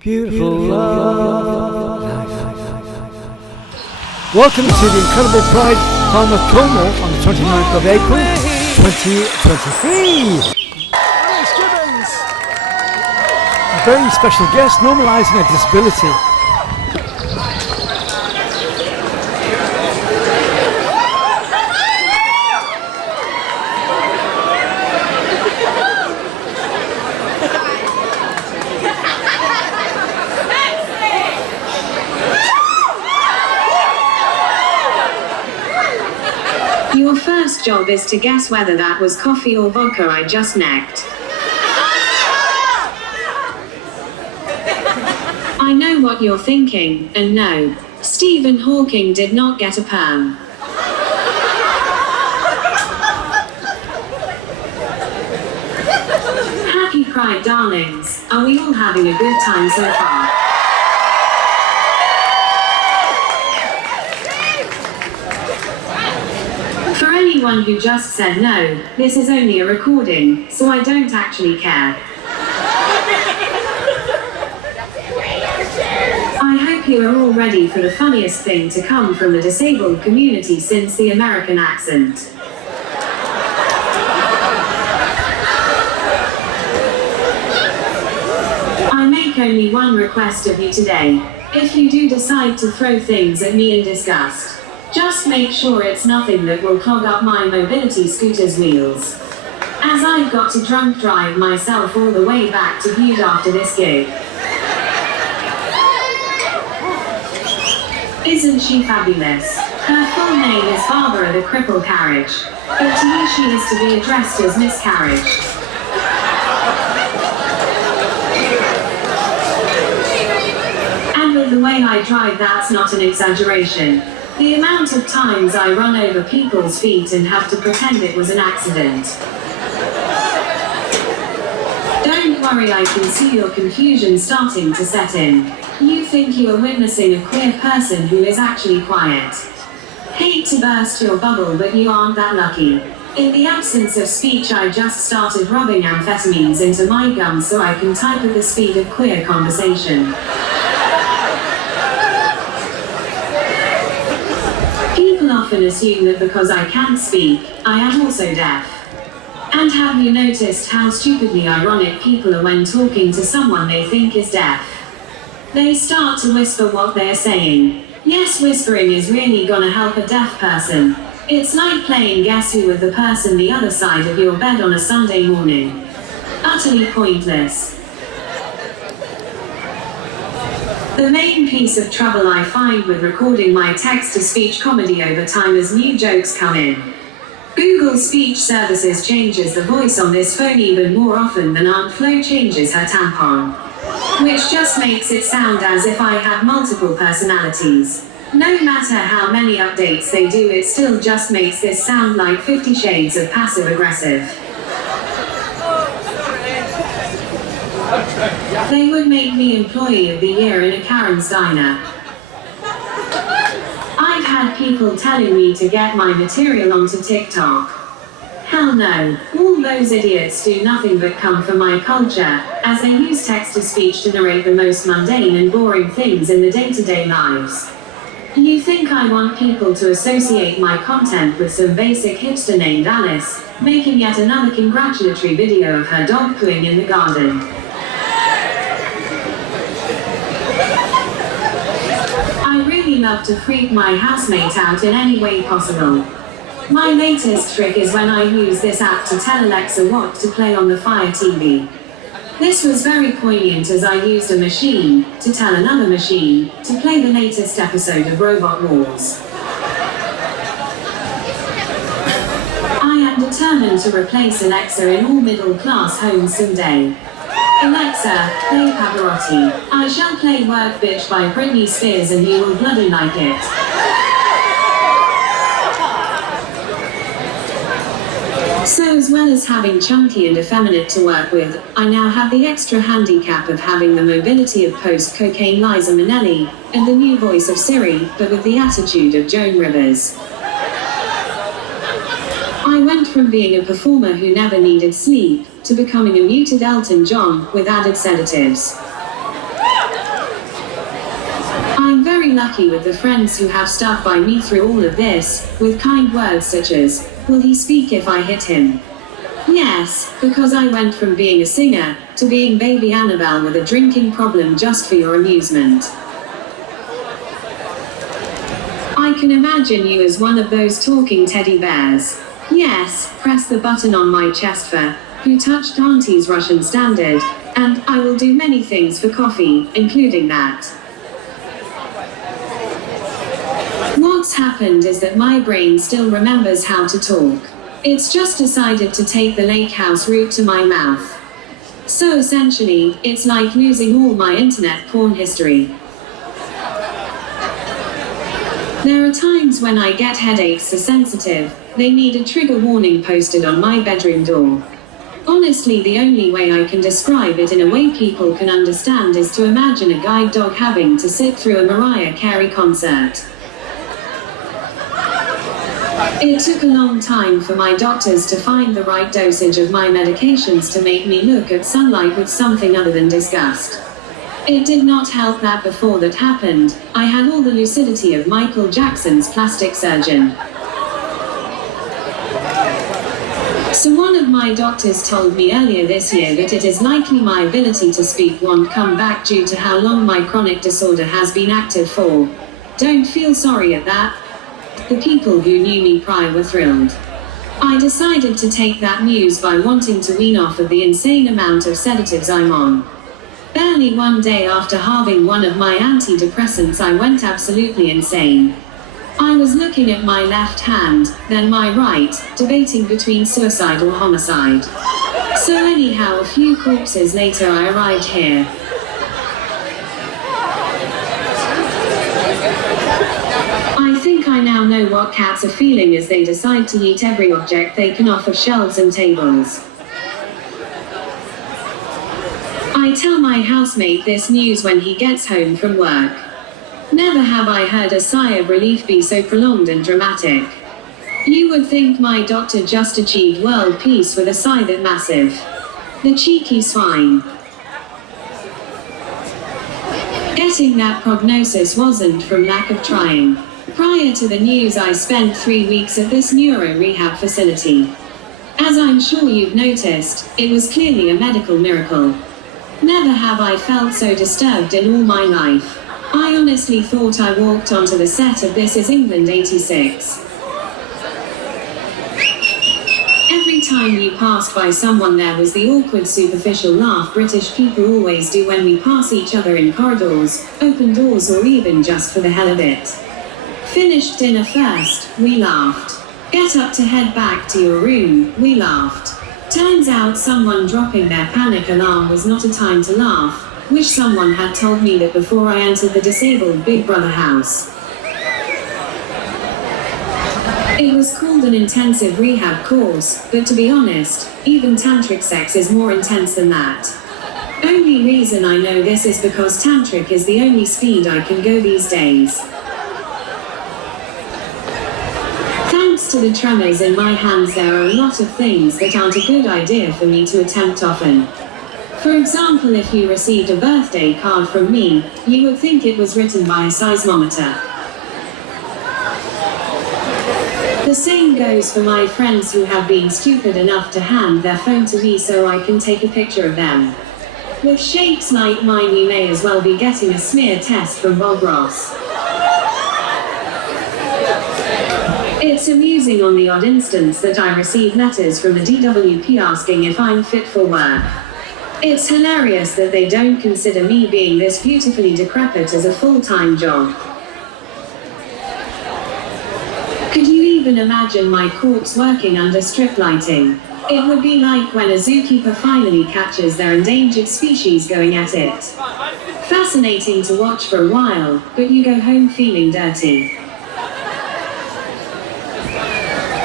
Beautiful love. Welcome to the incredible Pride Falmouth Cornwall on the 29th of April 2023. A very special guest, Normalizing Disability. Your first job is to guess whether that was coffee or vodka I just necked. I know what you're thinking, and no, Stephen Hawking did not get a perm. Happy Pride, darlings. Are we all having a good time so far? For anyone who just said no, this is only a recording, so I don't actually care. I hope you are all ready for the funniest thing to come from the disabled community since the American accent. I make only one request of you today. If you do decide to throw things at me in disgust, just make sure it's nothing that will clog up my mobility scooter's wheels, as I've got to drunk drive myself all the way back to Bude after this gig. Isn't she fabulous? Her full name is Barbara the Cripple Carriage, but to you she is to be addressed as Miss Carriage. And with the way I drive, that's not an exaggeration. The amount of times I run over people's feet and have to pretend it was an accident. Don't worry, I can see your confusion starting to set in. You think you are witnessing a queer person who is actually quiet. Hate to burst your bubble, but you aren't that lucky. In the absence of speech, I just started rubbing amphetamines into my gums so I can type at the speed of queer conversation. People often assume that because I can't speak, I am also deaf. And have you noticed how stupidly ironic people are when talking to someone they think is deaf? They start to whisper what they're saying. Yes, whispering is really gonna help a deaf person. It's like playing Guess Who with the person the other side of your bed on a Sunday morning. Utterly pointless. The main piece of trouble I find with recording my text-to-speech comedy over time as new jokes come in. Google Speech Services changes the voice on this phone even more often than Aunt Flo changes her tampon, which just makes it sound as if I had multiple personalities. No matter how many updates they do, it still just makes this sound like 50 Shades of passive-aggressive. They would make me Employee of the Year in a Karen's diner. I've had people telling me to get my material onto TikTok. Hell no, all those idiots do nothing but come for my culture, as they use text-to-speech to narrate the most mundane and boring things in the day-to-day lives. You think I want people to associate my content with some basic hipster named Alice, making yet another congratulatory video of her dog pooing in the garden? I really love to freak my housemate out in any way possible. My latest trick is when I use this app to tell Alexa what to play on the Fire TV. This was very poignant as I used a machine to tell another machine to play the latest episode of Robot Wars. I am determined to replace Alexa in all middle-class homes someday. Alexa, play Pavarotti. I shall play Work Bitch by Britney Spears and you will bloody like it. So as well as having chunky and effeminate to work with, I now have the extra handicap of having the mobility of post-cocaine Liza Minnelli, and the new voice of Siri, but with the attitude of Joan Rivers. I went from being a performer who never needed sleep, to becoming a muted Elton John, with added sedatives. I'm very lucky with the friends who have stuck by me through all of this, with kind words such as, "Will he speak if I hit him?" Yes, because I went from being a singer, to being baby Annabelle with a drinking problem just for your amusement. I can imagine you as one of those talking teddy bears. Yes, press the button on my chest for, who touched Auntie's Russian standard, and I will do many things for coffee, including that. What's happened is that my brain still remembers how to talk. It's just decided to take the lake house route to my mouth. So essentially, it's like losing all my internet porn history. There are times when I get headaches so sensitive, they need a trigger warning posted on my bedroom door. Honestly, the only way I can describe it in a way people can understand is to imagine a guide dog having to sit through a Mariah Carey concert. It took a long time for my doctors to find the right dosage of my medications to make me look at sunlight with something other than disgust. It did not help that before that happened, I had all the lucidity of Michael Jackson's plastic surgeon. So one of my doctors told me earlier this year that it is likely my ability to speak won't come back due to how long my chronic disorder has been active for. Don't feel sorry at that. The people who knew me prior were thrilled. I decided to take that news by wanting to wean off of the insane amount of sedatives I'm on. Barely one day after halving one of my antidepressants, I went absolutely insane. I was looking at my left hand, then my right, debating between suicide or homicide. So anyhow, a few corpses later I arrived here. I think I now know what cats are feeling as they decide to eat every object they can off of shelves and tables. I tell my housemate this news when he gets home from work. Never have I heard a sigh of relief be so prolonged and dramatic. You would think my doctor just achieved world peace with a sigh that massive. The cheeky swine. Getting that prognosis wasn't from lack of trying. Prior to the news, I spent 3 weeks at this neuro rehab facility. As I'm sure you've noticed, it was clearly a medical miracle. Never have I felt so disturbed in all my life. I honestly thought I walked onto the set of This Is England '86. Every time you passed by someone, there was the awkward superficial laugh British people always do when we pass each other in corridors, open doors, or even just for the hell of it. Finished dinner first, we laughed. Get up to head back to your room, we laughed. Turns out someone dropping their panic alarm was not a time to laugh. Wish someone had told me that before I entered the disabled Big Brother house. It was called an intensive rehab course, but to be honest, even tantric sex is more intense than that. Only reason I know this is because tantric is the only speed I can go these days. Thanks to the tremors in my hands, there are a lot of things that aren't a good idea for me to attempt often. For example, if you received a birthday card from me, you would think it was written by a seismometer. The same goes for my friends who have been stupid enough to hand their phone to me so I can take a picture of them. With shapes like mine, you may as well be getting a smear test from Bob Ross. It's amusing on the odd instance that I receive letters from the DWP asking if I'm fit for work. It's hilarious that they don't consider me being this beautifully decrepit as a full-time job. Could you even imagine my corpse working under strip lighting? It would be like when a zookeeper finally catches their endangered species going at it. Fascinating to watch for a while, but you go home feeling dirty.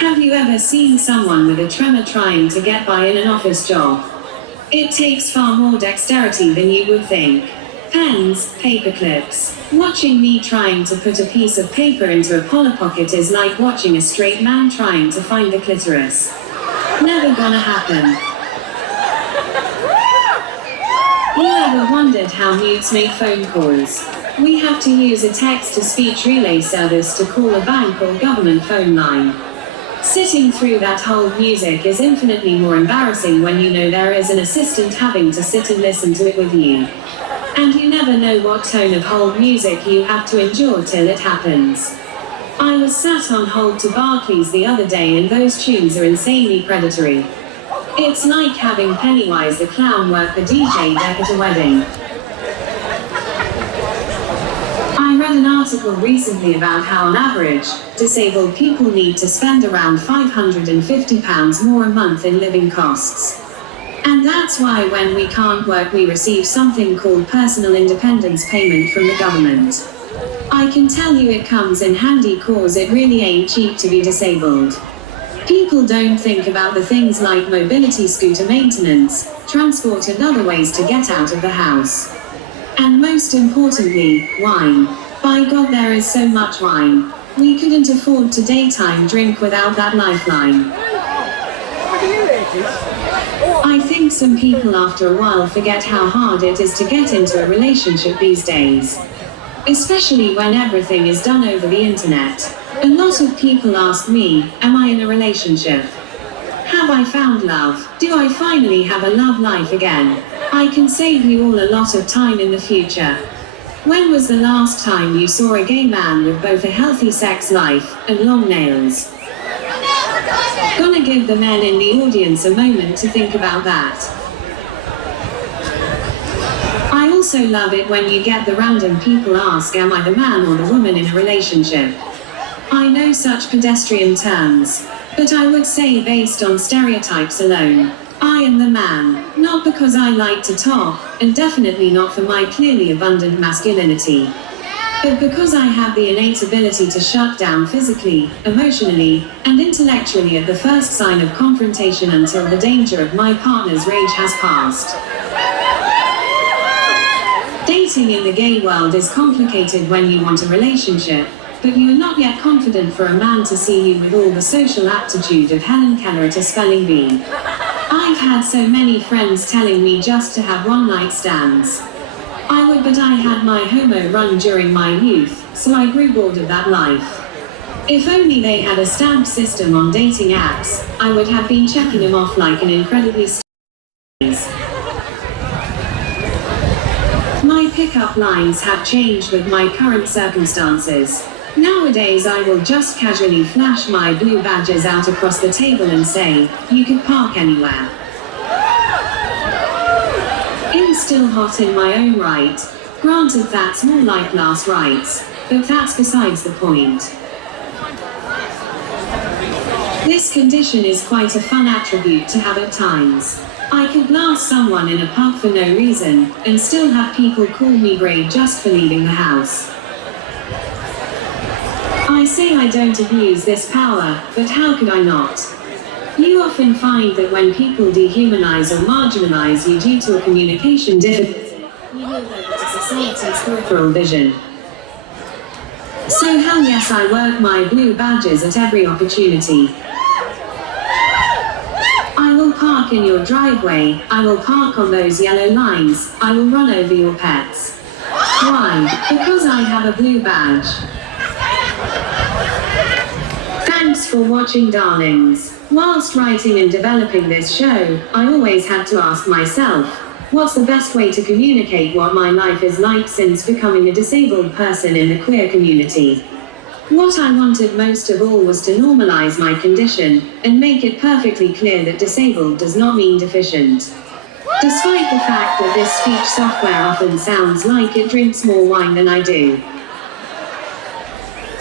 Have you ever seen someone with a tremor trying to get by in an office job? It takes far more dexterity than you would think. Pens, paper clips. Watching me trying to put a piece of paper into a Polly Pocket is like watching a straight man trying to find the clitoris. Never gonna happen. You ever wondered how mutes make phone calls? We have to use a text-to-speech relay service to call a bank or government phone line. Sitting through that hold music is infinitely more embarrassing when you know there is an assistant having to sit and listen to it with you. And you never know what tone of hold music you have to endure till it happens. I was sat on hold to Barclays the other day and those tunes are insanely predatory. It's like having Pennywise the Clown work the DJ deck at a wedding. I read an article recently about how on average, disabled people need to spend around £550 more a month in living costs. And that's why when we can't work we receive something called personal independence payment from the government. I can tell you it comes in handy cause it really ain't cheap to be disabled. People don't think about the things like mobility scooter maintenance, transport and other ways to get out of the house. And most importantly, wine. By God there is so much wine. We couldn't afford to daytime drink without that lifeline. I think some people after a while forget how hard it is to get into a relationship these days. Especially when everything is done over the internet. A lot of people ask me, am I in a relationship? Have I found love? Do I finally have a love life again? I can save you all a lot of time in the future. When was the last time you saw a gay man with both a healthy sex life and long nails? Gonna give the men in the audience a moment to think about that. I also love it when you get the random people ask, am I the man or the woman in a relationship? I know such pedestrian terms, but I would say based on stereotypes alone, I am the man, not because I like to talk, and definitely not for my clearly abundant masculinity, but because I have the innate ability to shut down physically, emotionally, and intellectually at the first sign of confrontation until the danger of my partner's rage has passed. Dating in the gay world is complicated when you want a relationship, but you are not yet confident for a man to see you with all the social aptitude of Helen Keller at a spelling bee. I've had so many friends telling me just to have one-night stands. I would, but I had my homo run during my youth, so I grew bored of that life. If only they had a stamp system on dating apps, I would have been checking them off like an incredibly My pickup lines have changed with my current circumstances. Nowadays I will just casually flash my blue badges out across the table and say, you could park anywhere. I'm still hot in my own right. Granted that's more like last rites, but that's besides the point. This condition is quite a fun attribute to have at times. I could blast someone in a pub for no reason, and still have people call me great just for leaving the house. I say I don't abuse this power, but how could I not? You often find that when people dehumanize or marginalize you due to a communication difficulty, you move over to society's peripheral vision. So hell yes, I work my blue badges at every opportunity. I will park in your driveway, I will park on those yellow lines, I will run over your pets. Why? Because I have a blue badge. Thanks for watching, darlings. Whilst writing and developing this show, I always had to ask myself, what's the best way to communicate what my life is like since becoming a disabled person in the queer community? What I wanted most of all was to normalize my condition, and make it perfectly clear that disabled does not mean deficient. Despite the fact that this speech software often sounds like it drinks more wine than I do.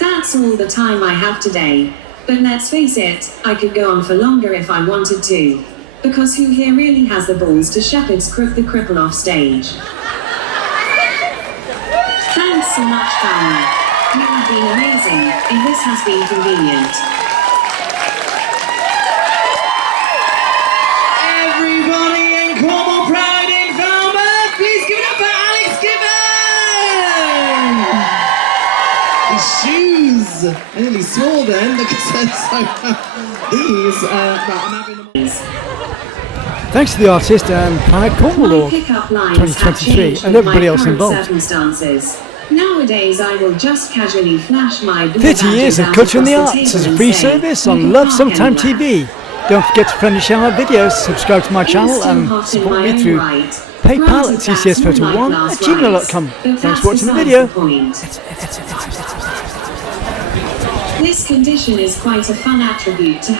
That's all the time I have today. But let's face it, I could go on for longer if I wanted to. Because who here really has the balls to shepherd's crook the cripple off stage? Thanks so much, family. You have been amazing, and this has been convenient. Everybody in Cornwall Pride in Falmouth, please give it up for Alex Gibbon! His shoes are nearly small then, because they're so... These, I'm having them... Thanks to the artist and Pride Cornwall My Award pickup lines have 2023 changed and with my everybody else current involved. circumstances. Nowadays, I will just casually flash my blue 30 years badges of out culture and the across arts table as a and free say, service "You on can Love park Sometime anywhere." TV. Don't forget to friendly share my videos, subscribe to my channel Still and hot in support my me own through right. PayPal Granted, at that's more like tcsphoto1 last at gmail.com. rights, but Thanks that's for watching the besides video. the point. This condition is quite a fun attribute to